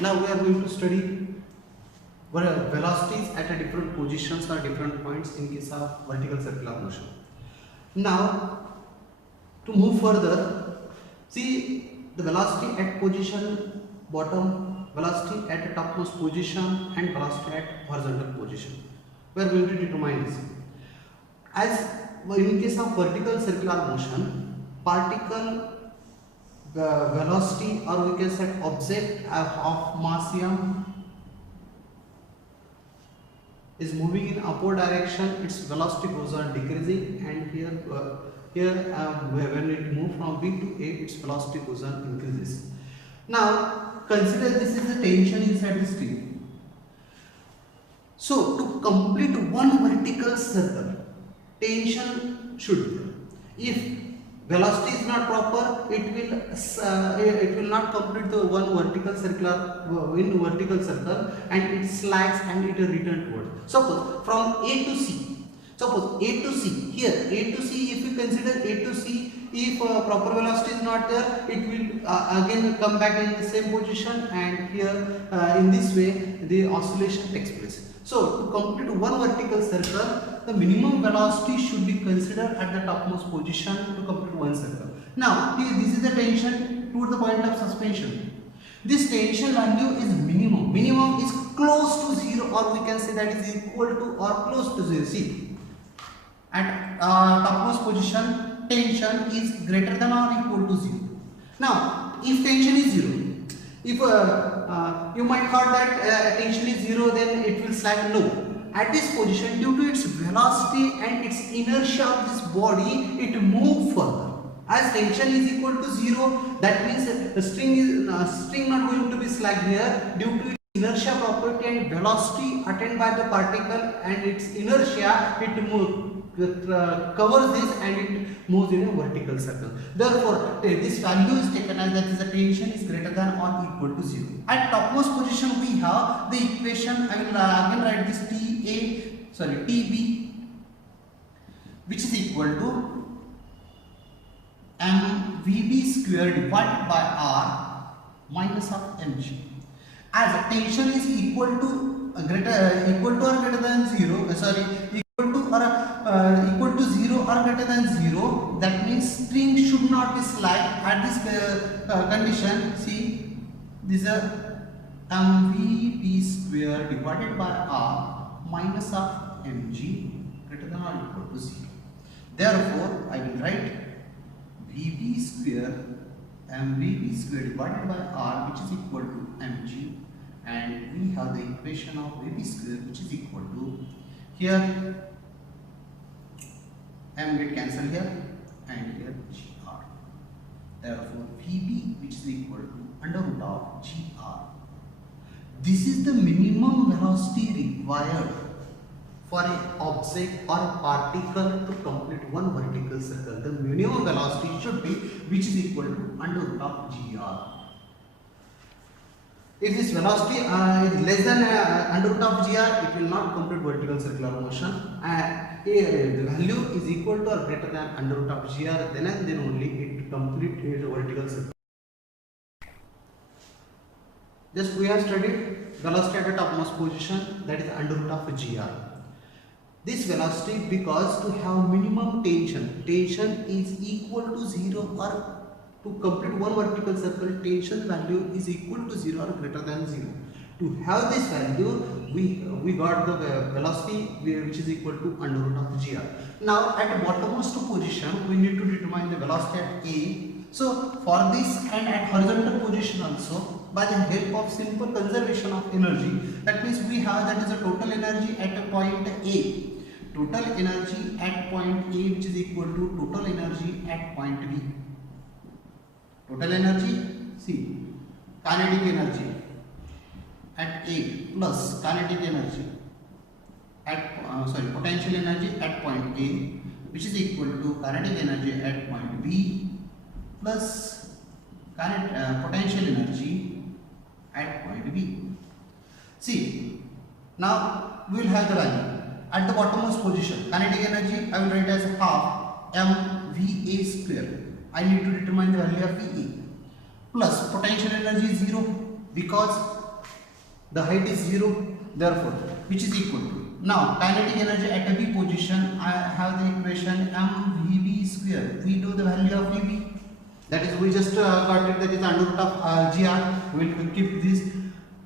Now we are going to study velocities at a different positions or different points in case of vertical circular motion. Now to move further, see the velocity at position bottom, velocity at the topmost position and velocity at horizontal position. We are going to determine this. As in case of vertical circular motion, particle velocity or we can say object of mass m is moving in upward direction, its velocity goes on decreasing, and here when it moves from B to A, its velocity goes on increases. Now consider this is the tension inside the string. So to complete one vertical circle, tension should be there. If velocity is not proper, it will not complete the one vertical circle and it slides and it will return toward. Suppose from A to C. Suppose A to C. Here A to C, if you consider A to C, if proper velocity is not there, it will again come back in the same position, and here in this way the oscillation takes place. So to complete one vertical circle, the minimum velocity should be considered at the topmost position to complete one circle. Now here this is the tension toward the point of suspension. This tension value is minimum. Minimum is close to 0, or we can say that is equal to or close to 0. See, at topmost position, tension is greater than or equal to 0. Now, if tension is 0, if you might thought that tension is 0, then it will slide. No. At this position, due to its velocity and its inertia of this body, it moves further. As tension is equal to 0, that means the string not going to be slide here due to its inertia property and velocity attained by the particle and its inertia. It covers this and it moves in a vertical circle. Therefore, this value is taken as that is the tension is greater than or equal to 0. At topmost position, we have the equation. I will again write this TB, which is equal to mvb square divided by r minus of mg. As tension is equal to or greater than 0, equal to 0 or greater than 0, that means string should not be slide at this condition. See, this is mvb square divided by r minus of mg greater than or equal to 0. Therefore, I will write mvb square divided by r, which is equal to mg, and we have the equation of vb square, which is equal to, here m get cancelled here and here gr. Therefore, vb, which is equal to under root of gr. This is the minimum velocity required for an object or a particle to complete one vertical circle. The minimum velocity should be which is equal to under root of gr. If this velocity is less than under root of gr, it will not complete vertical circular motion. The value is equal to or greater than under root of gr, then and then only it complete a vertical circle. Just we have studied velocity at the topmost position, that is under root of gr. This velocity, because to have minimum tension is equal to 0, or to complete one vertical circle, tension value is equal to 0 or greater than 0. To have this value, we got the velocity which is equal to under root of gr. Now at the bottommost position, we need to determine the velocity at A. So for this and at horizontal position also, by the help of simple conservation of energy, that means we have that is a total energy at a point A. Total energy at point A, which is equal to total energy at point B. Total energy, see, kinetic energy at A plus kinetic energy at potential energy at point A, which is equal to kinetic energy at point B plus potential energy at point B. See, now we will have the value at the bottommost position. Kinetic energy I will write as half mva square. I need to determine the value of VA. Plus potential energy is 0 because The height is 0, therefore which is equal to, now kinetic energy at a B position, I have the equation mvb square. We know the value of vb, that is we just got it, that is under root of gr. We will keep this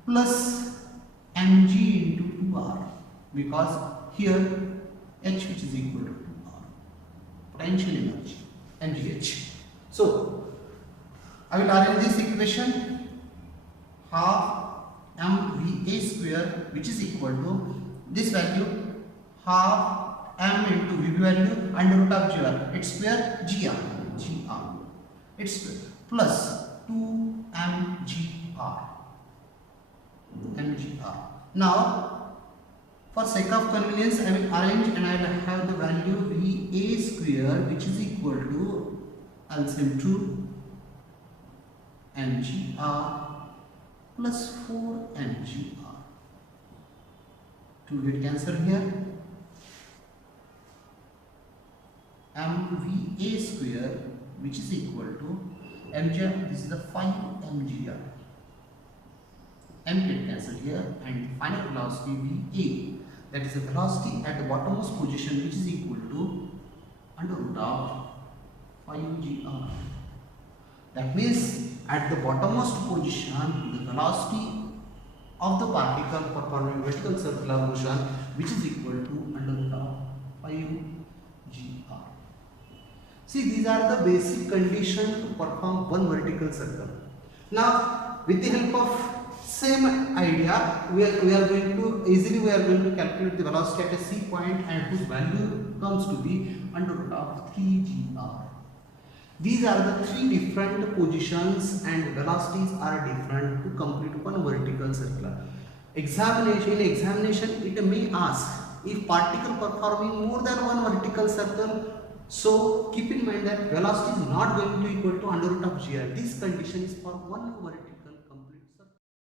plus mg into 2r, because here h which is equal to 2r, potential energy mgh. So I will arrange this equation, half mva square which is equal to this value, half m into vb value under root of gr, its square gr, its square plus 2 mgr. Now for sake of convenience I will arrange and I will have the value va square which is equal to LCM 2 mgr plus 4 mgr. 2 get cancelled here. mva square which is equal to mgr, this is the 5 mgr. M get cancelled here, and final velocity va, that is the velocity at the bottommost position which is equal to under root of 5gr. That means at the bottommost position the velocity of the particle performing vertical circular motion which is equal to under root of 5gr. See, these are the basic conditions to perform one vertical circle. Now with the help of same idea we are going to easily calculate the velocity at a C point, and whose value comes to be under root of 3gr. These are the three different positions and velocities are different to complete one vertical circular. Examination it may ask if particle performing more than one vertical circle, so keep in mind that velocity is not going to equal to under root of gr. This condition is for one vertical